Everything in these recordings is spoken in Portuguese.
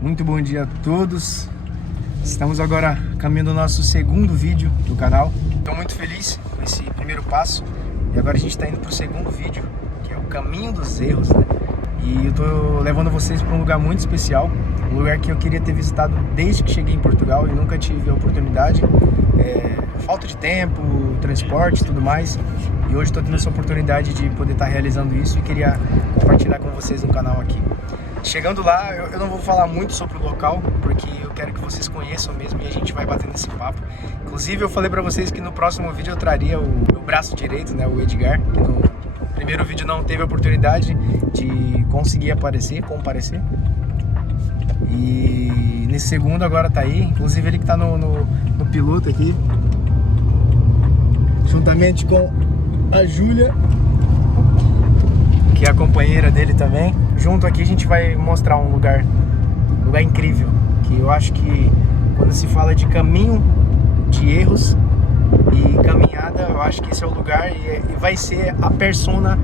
Muito bom dia a todos. Estamos agora caminhando o nosso segundo vídeo do canal. Estou muito feliz com esse primeiro passo. E agora a gente está indo para o segundo vídeo, que é o caminho dos erros, né? E eu estou levando vocês para um lugar muito especial. Um lugar que eu queria ter visitado desde que cheguei em Portugal e nunca tive a oportunidade. Falta de tempo, transporte e tudo mais. E hoje estou tendo essa oportunidade de poder estar realizando isso e queria compartilhar com vocês no canal aqui. Chegando lá, eu não vou falar muito sobre o local, porque eu quero que vocês conheçam mesmo e a gente vai batendo esse papo. Inclusive, eu falei pra vocês que no próximo vídeo eu traria o meu braço direito, né, o Edgar, que no primeiro vídeo não teve a oportunidade de conseguir comparecer. E nesse segundo agora tá aí, inclusive ele que tá no piloto aqui, juntamente com a Júlia, que é a companheira dele também. Junto aqui a gente vai mostrar um lugar incrível, que eu acho que quando se fala de caminho de erros e caminhada, eu acho que esse é o lugar e vai ser a persona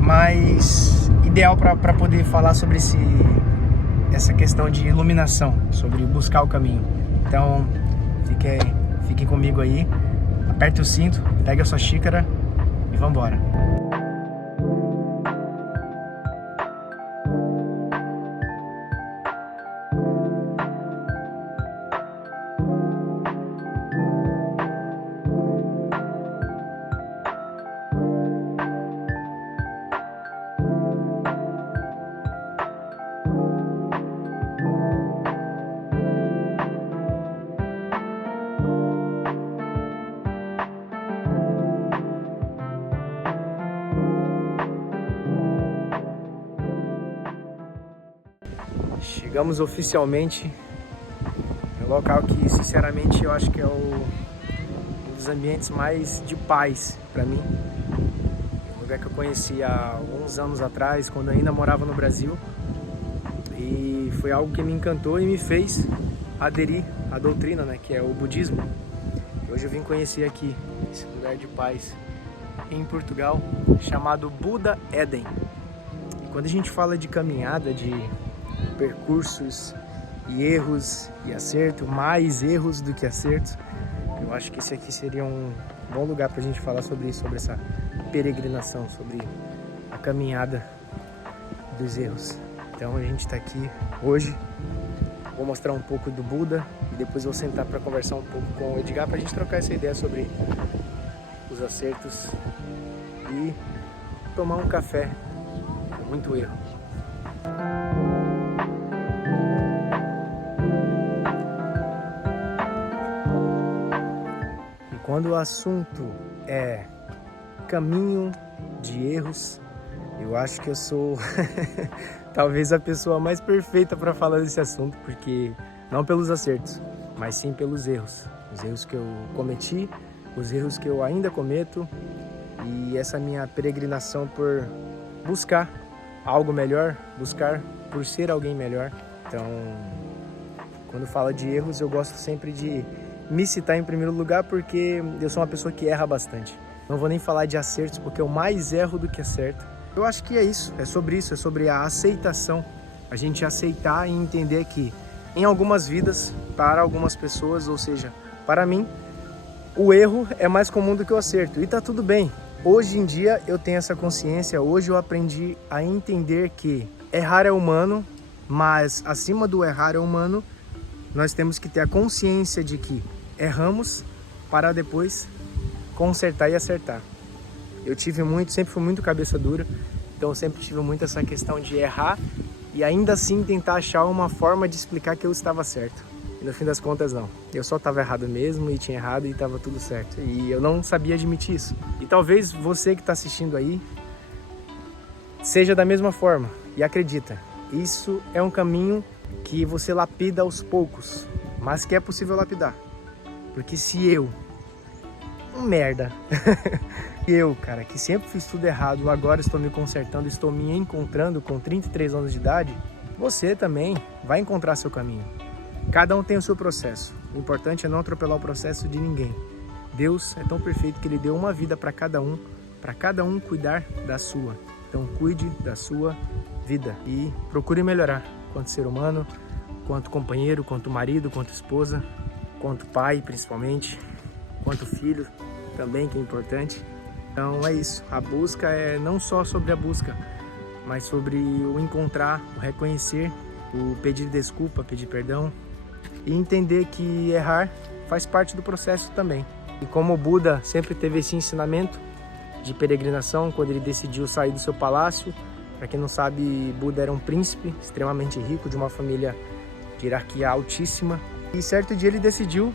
mais ideal para poder falar sobre essa questão de iluminação, sobre buscar o caminho. Então fiquem comigo aí, aperte o cinto, pegue a sua xícara e vamos embora. Chegamos oficialmente no local que, sinceramente, eu acho que é um dos ambientes mais de paz para mim. Um lugar que eu conheci há alguns anos atrás, quando eu ainda morava no Brasil. E foi algo que me encantou e me fez aderir à doutrina, né, que é o budismo. E hoje eu vim conhecer aqui esse lugar de paz em Portugal, chamado Buda Eden. E quando a gente fala de caminhada, de percursos e erros e acerto, mais erros do que acertos, eu acho que esse aqui seria um bom lugar para a gente falar sobre isso, sobre essa peregrinação, sobre a caminhada dos erros. Então a gente está aqui hoje, vou mostrar um pouco do Buda e depois vou sentar para conversar um pouco com o Edgar para a gente trocar essa ideia sobre os acertos e tomar um café com muito erro. Quando o assunto é caminho de erros, eu acho que eu sou talvez a pessoa mais perfeita para falar desse assunto, porque não pelos acertos, mas sim pelos erros. Os erros que eu cometi, os erros que eu ainda cometo e essa minha peregrinação por buscar algo melhor, buscar por ser alguém melhor. Então, quando fala de erros, eu gosto sempre de me citar em primeiro lugar, porque eu sou uma pessoa que erra bastante. Não vou nem falar de acertos, porque eu mais erro do que acerto. Eu acho que é isso, é sobre a aceitação. A gente aceitar e entender que em algumas vidas, para algumas pessoas, ou seja, para mim, o erro é mais comum do que o acerto. E tá tudo bem. Hoje em dia eu tenho essa consciência, hoje eu aprendi a entender que errar é humano, mas acima do errar é humano, nós temos que ter a consciência de que erramos para depois consertar e acertar. Eu sempre fui muito cabeça dura, então eu sempre tive muito essa questão de errar e ainda assim tentar achar uma forma de explicar que eu estava certo. E no fim das contas não, eu só estava errado mesmo e tinha errado e estava tudo certo. E eu não sabia admitir isso. E talvez você que está assistindo aí seja da mesma forma. E acredita, isso é um caminho que você lapida aos poucos, mas que é possível lapidar. Porque se eu, um merda, cara, que sempre fiz tudo errado, agora estou me consertando, estou me encontrando com 33 anos de idade, você também vai encontrar seu caminho. Cada um tem o seu processo. O importante é não atropelar o processo de ninguém. Deus é tão perfeito que Ele deu uma vida para cada um cuidar da sua. Então cuide da sua vida e procure melhorar enquanto ser humano, quanto companheiro, quanto marido, quanto esposa, quanto pai principalmente, quanto filho também, que é importante. Então é isso, a busca é não só sobre a busca, mas sobre o encontrar, o reconhecer, o pedir desculpa, pedir perdão e entender que errar faz parte do processo também. E como o Buda sempre teve esse ensinamento de peregrinação, quando ele decidiu sair do seu palácio, para quem não sabe, Buda era um príncipe extremamente rico, de uma família de hierarquia altíssima, e certo dia ele decidiu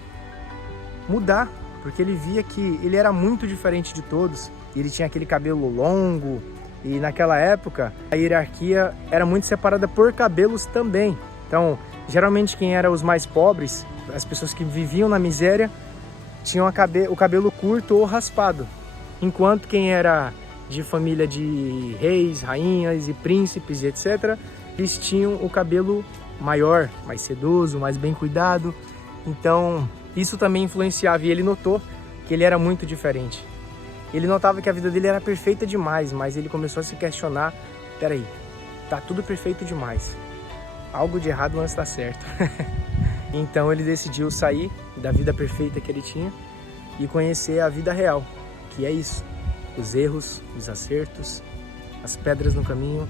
mudar, porque ele via que ele era muito diferente de todos. Ele tinha aquele cabelo longo e naquela época a hierarquia era muito separada por cabelos também. Então, geralmente quem eram os mais pobres, as pessoas que viviam na miséria, tinham o cabelo curto ou raspado. Enquanto quem era de família de reis, rainhas e príncipes e etc., eles tinham o cabelo maior, mais sedoso, mais bem cuidado. Então, isso também influenciava, e ele notou que ele era muito diferente. Ele notava que a vida dele era perfeita demais, mas ele começou a se questionar, peraí, tá tudo perfeito demais, algo de errado não está certo. Então ele decidiu sair da vida perfeita que ele tinha e conhecer a vida real, que é isso, os erros, os acertos, as pedras no caminho.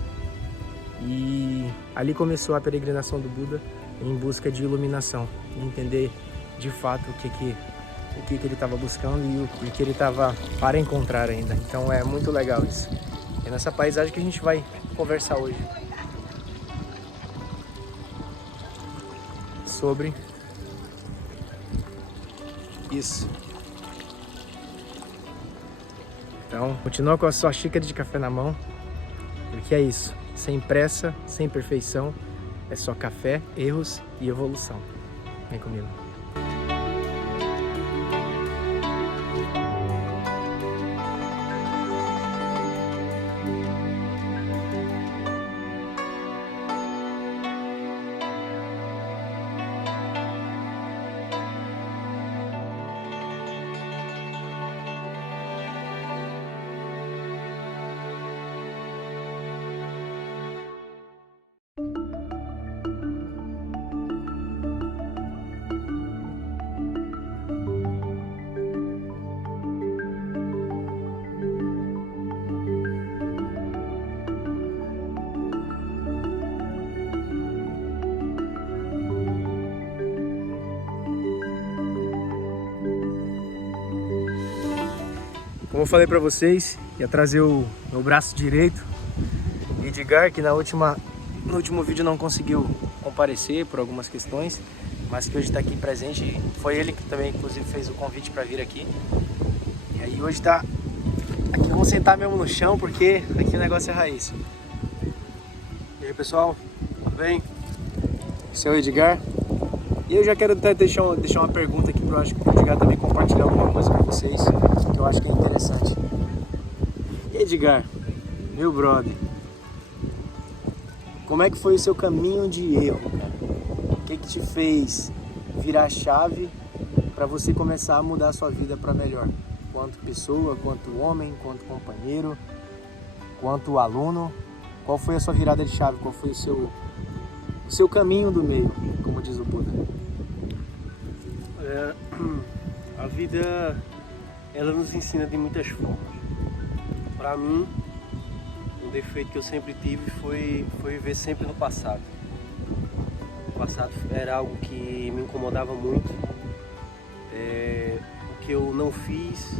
E ali começou a peregrinação do Buda em busca de iluminação, entender de fato o que ele estava buscando e o que ele estava para encontrar ainda. Então é muito legal isso. É nessa paisagem que a gente vai conversar hoje sobre isso. Então, continua com a sua xícara de café na mão, porque é isso. Sem pressa, sem perfeição, é só café, erros e evolução. Vem comigo. Como eu falei para vocês, ia trazer o meu braço direito, Edgar, que no último vídeo não conseguiu comparecer por algumas questões, mas que hoje está aqui presente. Foi ele que também, inclusive, fez o convite para vir aqui. E aí hoje tá aqui, vamos sentar mesmo no chão, porque aqui o negócio é raiz. E aí, pessoal, tudo bem? Esse é o Edgar. E eu já quero até deixar uma pergunta aqui para o Edgar também compartilhar alguma coisa com vocês, que eu acho que é interessante. Edgar, meu brother, como é que foi o seu caminho de erro, cara? O que te fez virar a chave para você começar a mudar a sua vida para melhor? Quanto pessoa, quanto homem, quanto companheiro, quanto aluno? Qual foi a sua virada de chave? Qual foi o seu caminho do meio, como diz o Buda? A vida, ela nos ensina de muitas formas. Para mim, um defeito que eu sempre tive foi viver sempre no passado. O passado era algo que me incomodava muito. O que eu não fiz,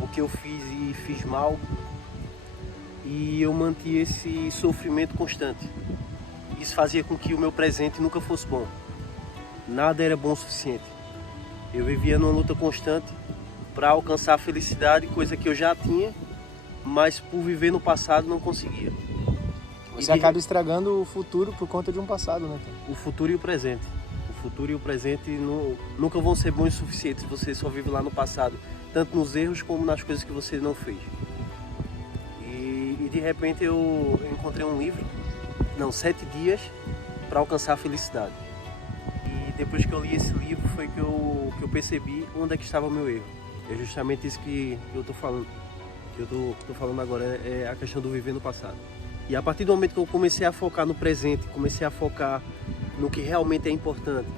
o que eu fiz e fiz mal. E eu mantinha esse sofrimento constante. Isso fazia com que o meu presente nunca fosse bom. Nada era bom o suficiente. Eu vivia numa luta constante para alcançar a felicidade, coisa que eu já tinha, mas por viver no passado não conseguia. Você acaba estragando o futuro por conta de um passado, né? O futuro e o presente. O futuro e o presente nunca vão ser bons o suficiente se você só vive lá no passado, tanto nos erros como nas coisas que você não fez. E de repente eu encontrei um livro, 7 dias para alcançar a felicidade. E depois que eu li esse livro foi que eu percebi onde é que estava o meu erro. É justamente isso que eu estou falando. Que eu tô falando agora é a questão do viver no passado. E a partir do momento que eu comecei a focar no presente, comecei a focar no que realmente é importante,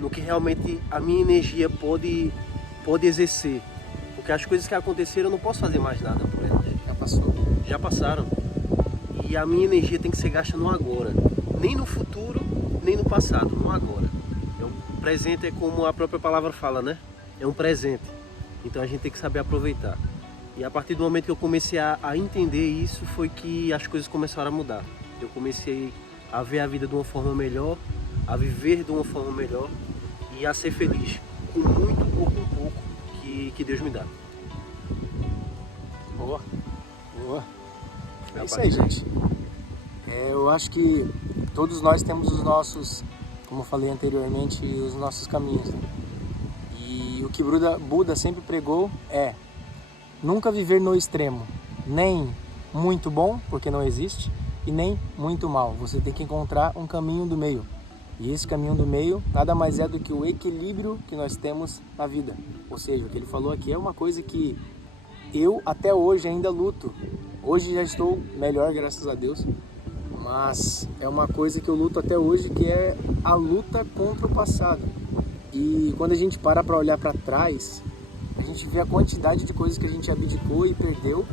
no que realmente a minha energia pode exercer. Porque as coisas que aconteceram eu não posso fazer mais nada por elas. Já passou. Já passaram. E a minha energia tem que ser gasta no agora. Nem no futuro, nem no passado, no agora. O presente é como a própria palavra fala, né? É um presente. Então a gente tem que saber aproveitar. E a partir do momento que eu comecei a entender isso, foi que as coisas começaram a mudar. Eu comecei a ver a vida de uma forma melhor, a viver de uma forma melhor e a ser feliz, com muito ou com pouco que Deus me dá. Boa, boa. É isso aí, gente. Eu acho que todos nós temos os nossos, como eu falei anteriormente, os nossos caminhos, né? E o que Buda sempre pregou é nunca viver no extremo, nem muito bom, porque não existe, e nem muito mal. Você tem que encontrar um caminho do meio. E esse caminho do meio nada mais é do que o equilíbrio que nós temos na vida. Ou seja, o que ele falou aqui é uma coisa que eu até hoje ainda luto. Hoje já estou melhor, graças a Deus. Mas é uma coisa que eu luto até hoje, que é a luta contra o passado. E quando a gente para olhar para trás, a gente vê a quantidade de coisas que a gente abdicou e perdeu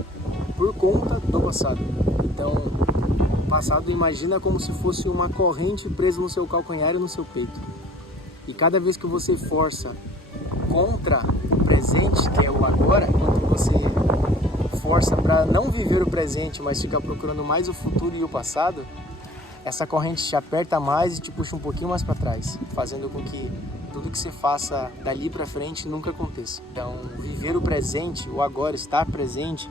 por conta do passado. Então, o passado imagina como se fosse uma corrente presa no seu calcanhar e no seu peito. E cada vez que você força contra o presente, que é o agora, enquanto você força para não viver o presente, mas fica procurando mais o futuro e o passado, essa corrente te aperta mais e te puxa um pouquinho mais para trás, fazendo com que tudo que você faça dali para frente nunca aconteça. Então, viver o presente, o agora, estar presente,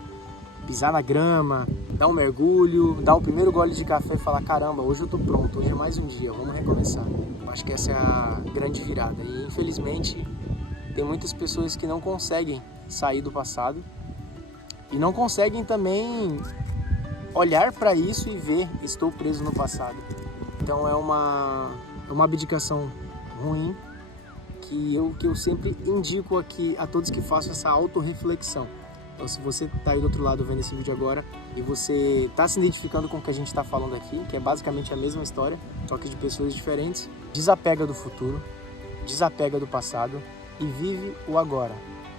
pisar na grama, dar um mergulho, dar o primeiro gole de café e falar: caramba, hoje eu tô pronto, hoje é mais um dia, vamos recomeçar. Eu acho que essa é a grande virada. E infelizmente tem muitas pessoas que não conseguem sair do passado e não conseguem também olhar para isso e ver: estou preso no passado. Então é uma abdicação ruim que eu sempre indico aqui a todos que façam essa autorreflexão. Então, se você está aí do outro lado vendo esse vídeo agora e você está se identificando com o que a gente está falando aqui, que é basicamente a mesma história, só que de pessoas diferentes, desapega do futuro, desapega do passado e vive o agora.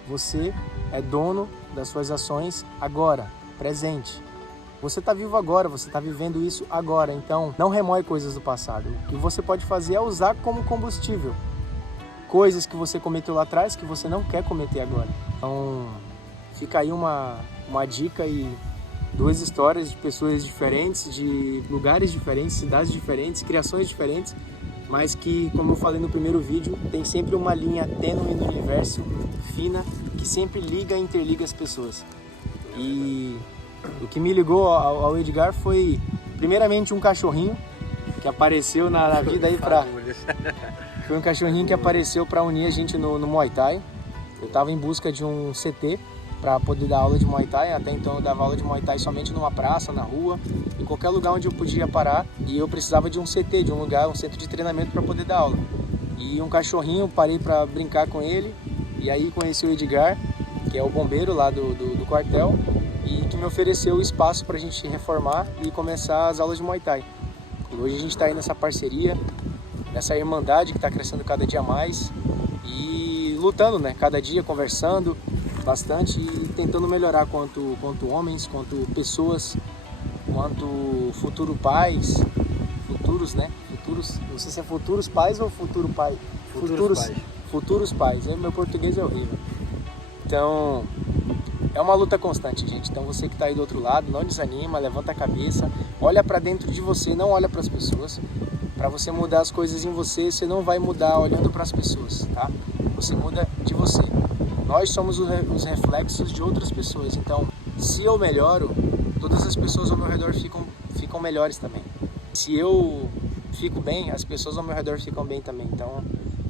Você é dono das suas ações agora, presente. Você está vivo agora, você está vivendo isso agora, então não remoe coisas do passado. O que você pode fazer é usar como combustível coisas que você cometeu lá atrás que você não quer cometer agora. Então fica aí uma dica e duas histórias de pessoas diferentes, de lugares diferentes, cidades diferentes, criações diferentes, mas que, como eu falei no primeiro vídeo, tem sempre uma linha tênue no universo, fina, que sempre liga e interliga as pessoas. E o que me ligou ao Edgar foi, primeiramente, um cachorrinho que apareceu na vida aí pra... Foi um cachorrinho que apareceu para unir a gente no Muay Thai. Eu estava em busca de um CT para poder dar aula de Muay Thai. Até então eu dava aula de Muay Thai somente numa praça, na rua, em qualquer lugar onde eu podia parar. E eu precisava de um CT, de um lugar, um centro de treinamento para poder dar aula. E um cachorrinho, parei para brincar com ele. E aí conheci o Edgar, que é o bombeiro lá do quartel, e que me ofereceu o espaço para a gente reformar e começar as aulas de Muay Thai. E hoje a gente está aí nessa parceria, nessa irmandade que está crescendo cada dia mais e lutando, né? Cada dia conversando bastante e tentando melhorar quanto homens, quanto pessoas, quanto futuros pais, né? Não sei se é futuros pais ou futuro pai. Futuros pais. Meu português é horrível. Então, é uma luta constante, gente. Então você que está aí do outro lado, não desanima, levanta a cabeça, olha para dentro de você, não olha para as pessoas. Para você mudar as coisas em você, você não vai mudar olhando para as pessoas, tá? Você muda de você. Nós somos os reflexos de outras pessoas. Então, se eu melhoro, todas as pessoas ao meu redor ficam melhores também. Se eu fico bem, as pessoas ao meu redor ficam bem também. Então,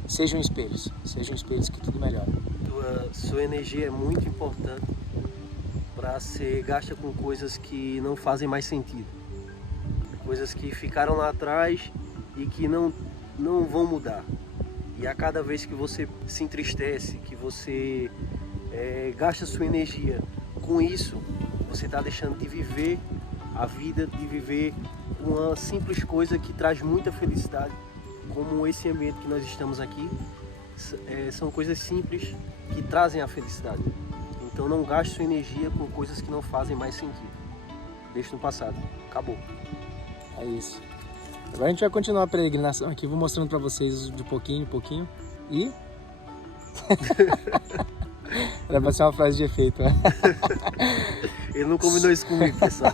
sejam espelhos que tudo melhora. Sua energia é muito importante para ser gasta com coisas que não fazem mais sentido. Coisas que ficaram lá atrás e que não vão mudar. E a cada vez que você se entristece, que você gasta sua energia com isso, você está deixando de viver a vida, de viver uma simples coisa que traz muita felicidade como esse ambiente que nós estamos aqui, são coisas simples que trazem a felicidade. Então não gaste sua energia com coisas que não fazem mais sentido. Deixe no passado. Acabou. É isso. Agora a gente vai continuar a peregrinação aqui. Vou mostrando pra vocês de pouquinho em pouquinho. E... Era pra ser uma frase de efeito, né? Ele não combinou isso comigo, pessoal.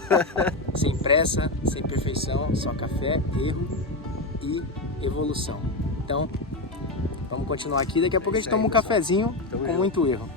Sem pressa, sem perfeição, só café, erro e evolução. Então, vamos continuar aqui. Daqui a pouco a gente toma um cafezinho com muito erro.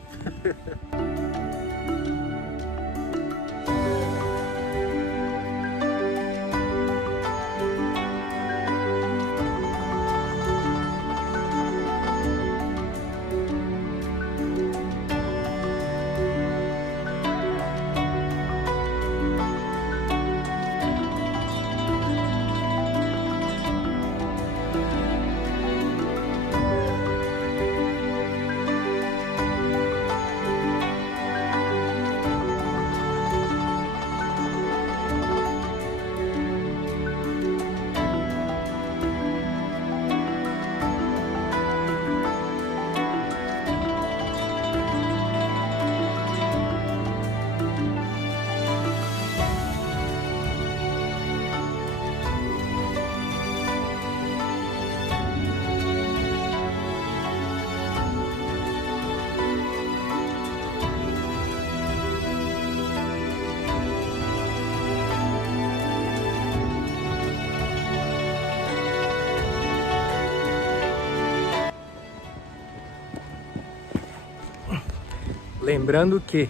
Lembrando que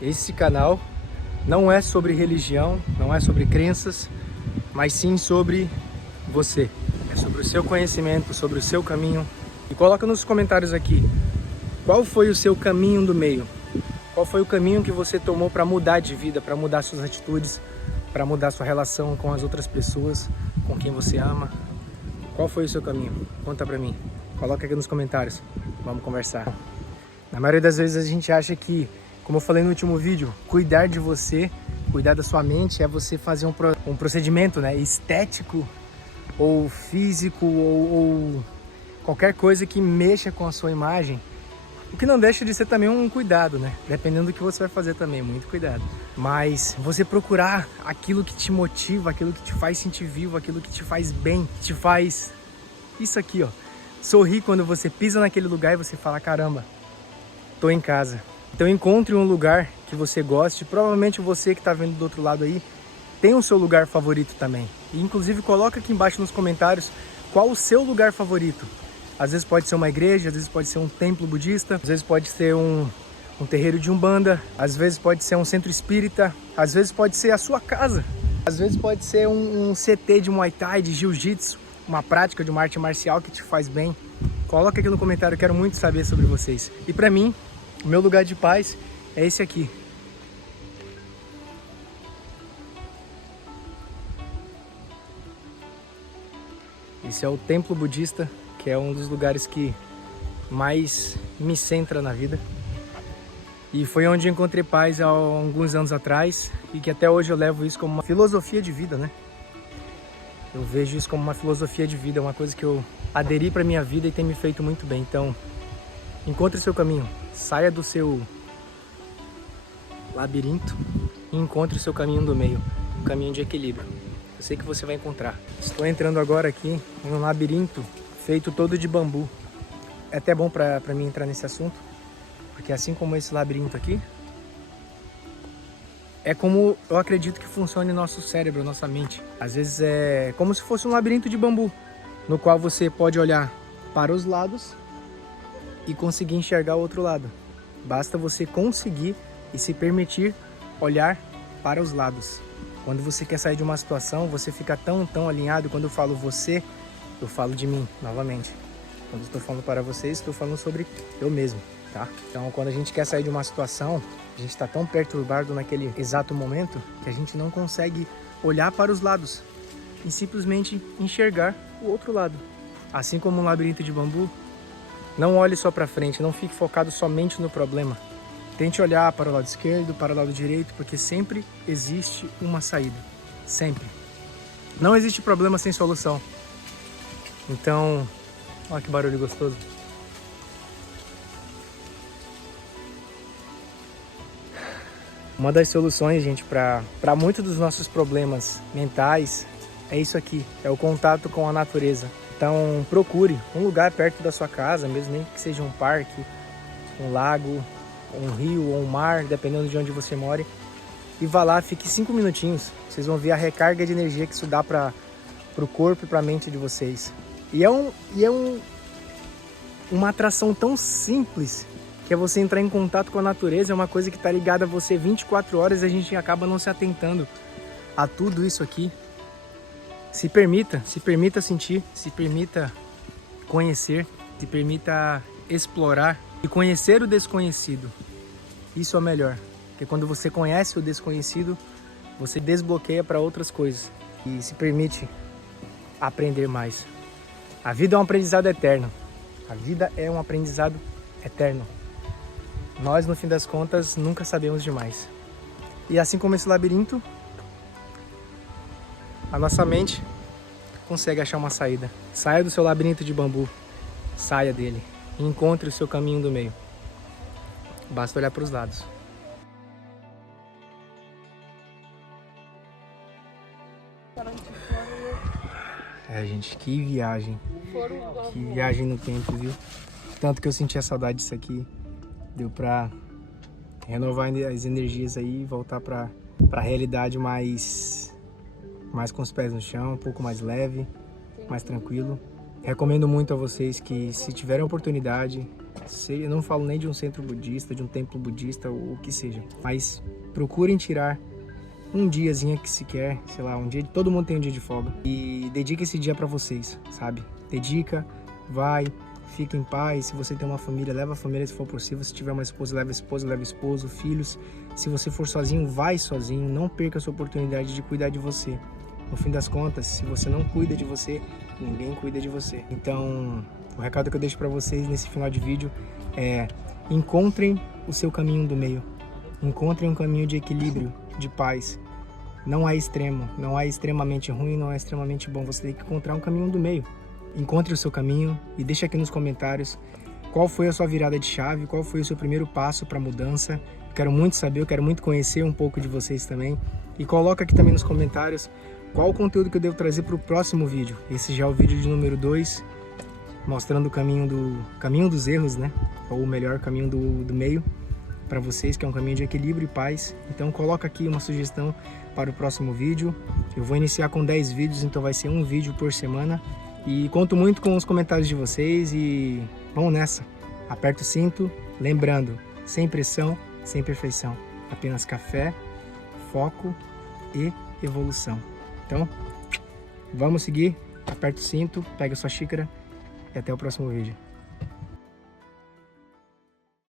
esse canal não é sobre religião, não é sobre crenças, mas sim sobre você. É sobre o seu conhecimento, sobre o seu caminho. E coloca nos comentários aqui, qual foi o seu caminho do meio? Qual foi o caminho que você tomou para mudar de vida, para mudar suas atitudes, para mudar sua relação com as outras pessoas, com quem você ama? Qual foi o seu caminho? Conta pra mim. Coloca aqui nos comentários. Vamos conversar. Na maioria das vezes a gente acha que, como eu falei no último vídeo, cuidar de você, cuidar da sua mente é você fazer um procedimento, né, estético ou físico ou qualquer coisa que mexa com a sua imagem. O que não deixa de ser também um cuidado, né? Dependendo do que você vai fazer também, muito cuidado. Mas você procurar aquilo que te motiva, aquilo que te faz sentir vivo, aquilo que te faz bem, que te faz isso aqui, ó. Sorrir quando você pisa naquele lugar e você fala, caramba, tô em casa. Então encontre um lugar que você goste. Provavelmente você que está vendo do outro lado aí tem o seu lugar favorito também. E inclusive coloca aqui embaixo nos comentários qual o seu lugar favorito. Às vezes pode ser uma igreja, às vezes pode ser um templo budista, às vezes pode ser um terreiro de umbanda, às vezes pode ser um centro espírita, às vezes pode ser a sua casa, às vezes pode ser um CT de Muay Thai, de Jiu-Jitsu, uma prática de uma arte marcial que te faz bem. Coloca aqui no comentário, eu quero muito saber sobre vocês. E pra mim, o meu lugar de paz é esse aqui. Esse é o templo budista, que é um dos lugares que mais me centra na vida. E foi onde eu encontrei paz há alguns anos atrás e que até hoje eu levo isso como uma filosofia de vida, né? Eu vejo isso como uma filosofia de vida, uma coisa que eu aderi para minha vida e tem me feito muito bem. Então, encontre seu caminho, saia do seu labirinto e encontre o seu caminho do meio, um caminho de equilíbrio. Eu sei que você vai encontrar. Estou entrando agora aqui em um labirinto feito todo de bambu. É até bom para mim entrar nesse assunto, porque assim como esse labirinto aqui, é como eu acredito que funciona o nosso cérebro, nossa mente. Às vezes é como se fosse um labirinto de bambu, no qual você pode olhar para os lados e conseguir enxergar o outro lado. Basta você conseguir e se permitir olhar para os lados. Quando você quer sair de uma situação, você fica tão alinhado. Quando eu falo você, eu falo de mim novamente. Quando eu estou falando para vocês, estou falando sobre eu mesmo, tá? Então, quando a gente quer sair de uma situação, a gente está tão perturbado naquele exato momento que a gente não consegue olhar para os lados e simplesmente enxergar o outro lado. Assim como um labirinto de bambu, não olhe só para frente, não fique focado somente no problema. Tente olhar para o lado esquerdo, para o lado direito, porque sempre existe uma saída. Sempre. Não existe problema sem solução. Então, olha que barulho gostoso. Uma das soluções, gente, para muitos dos nossos problemas mentais é isso aqui, é o contato com a natureza. Então procure um lugar perto da sua casa, mesmo nem que seja um parque, um lago, um rio ou um mar, dependendo de onde você mora. E vá lá, fique 5 minutinhos. Vocês vão ver a recarga de energia que isso dá para o corpo e para a mente de vocês. E é uma atração tão simples, que é você entrar em contato com a natureza. É uma coisa que está ligada a você 24 horas e a gente acaba não se atentando a tudo isso aqui. Se permita sentir, se permita conhecer, se permita explorar e conhecer o desconhecido. Isso é o melhor, porque quando você conhece o desconhecido, você desbloqueia para outras coisas e se permite aprender mais. A vida é um aprendizado eterno. A vida é um aprendizado eterno. Nós, no fim das contas, nunca sabemos demais. E assim como esse labirinto, a nossa mente consegue achar uma saída. Saia do seu labirinto de bambu. Saia dele. E encontre o seu caminho do meio. Basta olhar para os lados. É, gente, que viagem. Que viagem no tempo, viu? Tanto que eu senti a saudade disso aqui. Deu pra renovar as energias aí e voltar pra realidade mais com os pés no chão, um pouco mais leve, mais tranquilo. Recomendo muito a vocês que, se tiverem oportunidade, eu não falo nem de um centro budista, de um templo budista, ou o que seja, mas procurem tirar um diazinho que se quer, sei lá, um dia, todo mundo tem um dia de folga, e dedique esse dia pra vocês, sabe? Dedica, vai, fica em paz. Se você tem uma família, leva a família se for possível. Se tiver uma esposa, leva esposo, filhos. Se você for sozinho, vai sozinho. Não perca essa oportunidade de cuidar de você. No fim das contas, se você não cuida de você, ninguém cuida de você. Então, o recado que eu deixo para vocês nesse final de vídeo é: encontrem o seu caminho do meio. Encontrem um caminho de equilíbrio, de paz. Não é extremo, não é extremamente ruim, não é extremamente bom. Você tem que encontrar um caminho do meio. Encontre o seu caminho e deixe aqui nos comentários qual foi a sua virada de chave, qual foi o seu primeiro passo para a mudança. Eu quero muito saber, eu quero muito conhecer um pouco de vocês também. E coloca aqui também nos comentários qual o conteúdo que eu devo trazer para o próximo vídeo. Esse já é o vídeo de número 2, mostrando o caminho dos erros, né? Ou melhor, o caminho do meio para vocês, que é um caminho de equilíbrio e paz. Então coloca aqui uma sugestão para o próximo vídeo. Eu vou iniciar com 10 vídeos, então vai ser um vídeo por semana. E conto muito com os comentários de vocês e vamos nessa. Aperta o cinto, lembrando, sem pressão, sem perfeição. Apenas café, foco e evolução. Então, vamos seguir. Aperta o cinto, pega a sua xícara e até o próximo vídeo.